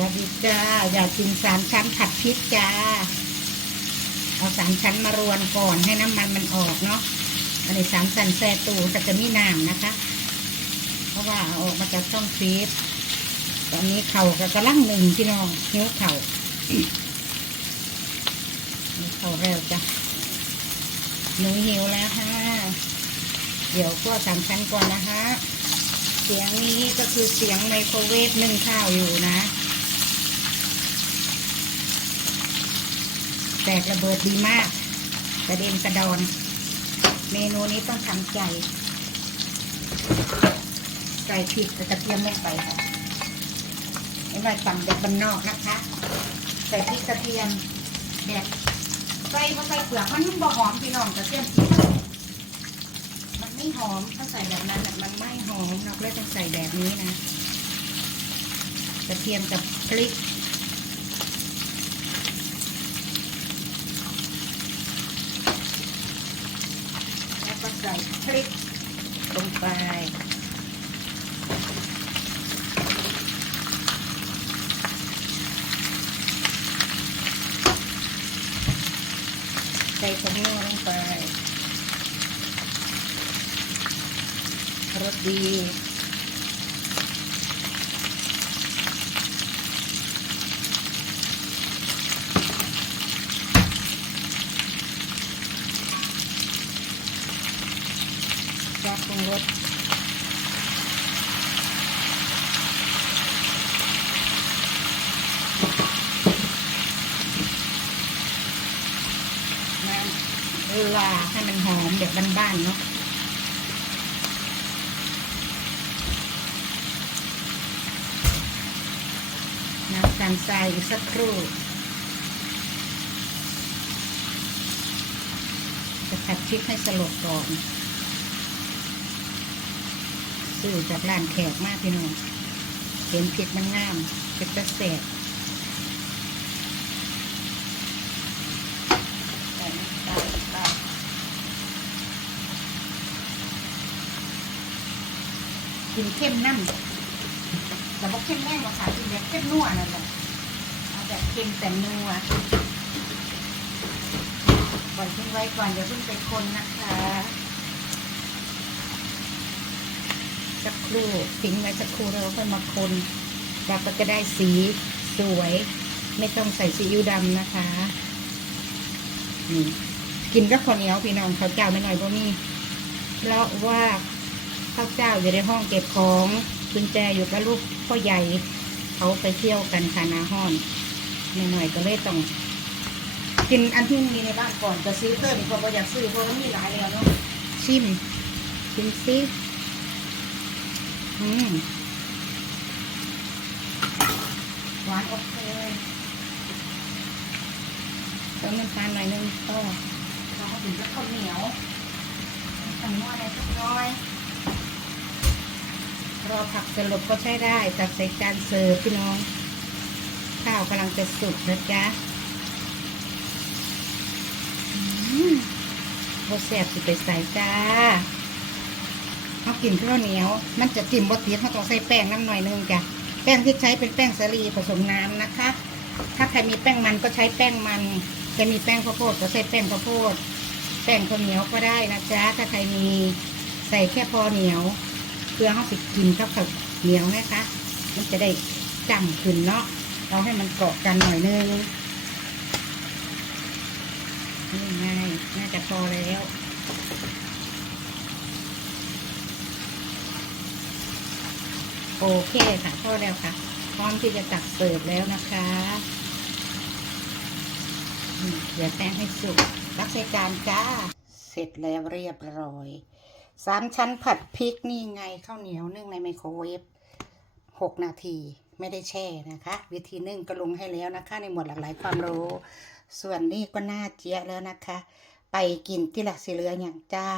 วัสดีจ้าอยากกินสามชั้นผัดพริกจ้า เอาสามชั้นมารวนก่อนให้น้ำมันมันออกเนาะอันนี้สามชั้นแซ่ตูแต่จะมีน้ำนะคะ เพราะว่าออกมาจากช่องฟรีซตอนนี้เข่าก็กำลังหนึ่งพี่น้องหิ้วเข่าเข่าเร็วจ้ะหนูหิวแล้วค่ะเดี๋ยวก็สามชั้นก่อนนะคะเสียงนี้ก็คือเสียงไมโครเวฟนึ่งข้าวอยู่นะ แตกระเบิดดีมาก กระเด็นกระดอน เมนูนี้ต้องทำใจ ใส่พริกกับกระเทียมลงไปค่ะไม่ไหวฝั่งเด็กบ้านนอกนะคะ ใส่พริกกระเทียมแบบใส่มาใส่เปลือกมันบ่หอมพี่น้องกระเทียมพริกมันไม่หอมถ้าใส่แบบนั้นมันไม่หอมเราเลยต้องใส่แบบนี้นะ กระเทียมกับพริก แล้วก็ ใส่พริกลงไป ใส่ผงนัวลงไปรสดี ซอสปรุงรสน้ำเวลาให้มันหอมแบบบ้านๆเนาะน้ำตาลทรายอีกสักครู่จะผัดพริกให้สลดก่อน ซื้อจากร้านแขกมากพี่น้องเห็นพริกมันงามเป็นกระแสบใส่น้ำตาลไปกินเข้มน้ำแต่บอกเข้มแม่งหรอกค่ะกินแบบเข้มนัวนั่นแหละเอาแบบเค็มแต่นัวปล่อยทิ้งไว้ก่อนเดี๋ยวเพิ่งไปคนนะคะ สักครู่ทิ้งไว้สักครู่เราค่อยมาคนเราก็จะได้สีสวย ไม่ต้องใส่ซีอิ๊วดำนะคะนี่กินกับข้าวเหนียวพี่น้องข้าวเจ้าไม่หน่อยบ่มีเพราะว่าข้าวเจ้าอยู่ในห้องเก็บของกุญแจอยู่กับลูกพ่อใหญ่เขาไปเที่ยวกันค่ะนาห้อนไม่หน่อยก็เลยต้องกินอันที่มีในบ้านก่อนจะซื้อเพิ่มเพราะว่าอยากซื้อเพราะว่ามีหลายแล้วเนาะชิมชิมซิ หวานโอเคเติมน้ำตาลหน่อยนึงก็เราก็ถึงจะข้าวเหนียวทำนวดอะไรสักน้อย รอผักสลบก็ใช้ได้ตักใส่จานเสิร์ฟพี่น้อง ข้าวกำลังจะสุกนะจ๊ะโบแสบสิไปใส่จ้า เขากินข้าวเหนียว มันจะจิ้มบดติดเขาต้องใส่แป้งน้ำหน่อยนึงจ้ะแป้งที่ใช้เป็นแป้งสาลีผสมน้ำนะคะ ถ้าใครมีแป้งมันก็ใช้แป้งมันใครมีแป้งข้าวโพดก็ใส่แป้งข้าวโพด แป้งข้าวเหนียวก็ได้นะจ๊ะถ้าใครมีใส่แค่พอเหนียว เพื่อเขาสิกินข้าวเหนียวนะคะ มันจะได้จำขึ้นเนาะเราให้มันเกาะกันหน่อยนึงนี่ไงน่าจะพอแล้ว โอเคค่ะพอแล้วค่ะ พร้อมที่จะตักเสิร์ฟแล้วนะคะอืมเดี๋ยวแป้งให้สุกรับใส่จานจ้า เสร็จแล้วเรียบร้อยสามชั้นผัดพริกนี่ไงข้าวเหนียวนึ่งในไมโครเวฟหกนาทีไม่ได้แช่นะคะ วิธีนึ่งก็ลงให้แล้วนะคะ ในหมวดหลากหลายความรู้ ส่วนนี้ก็น่าเจี๊ยแล้วนะคะ ไปกินที่หลักสีเหลืออย่างจ้า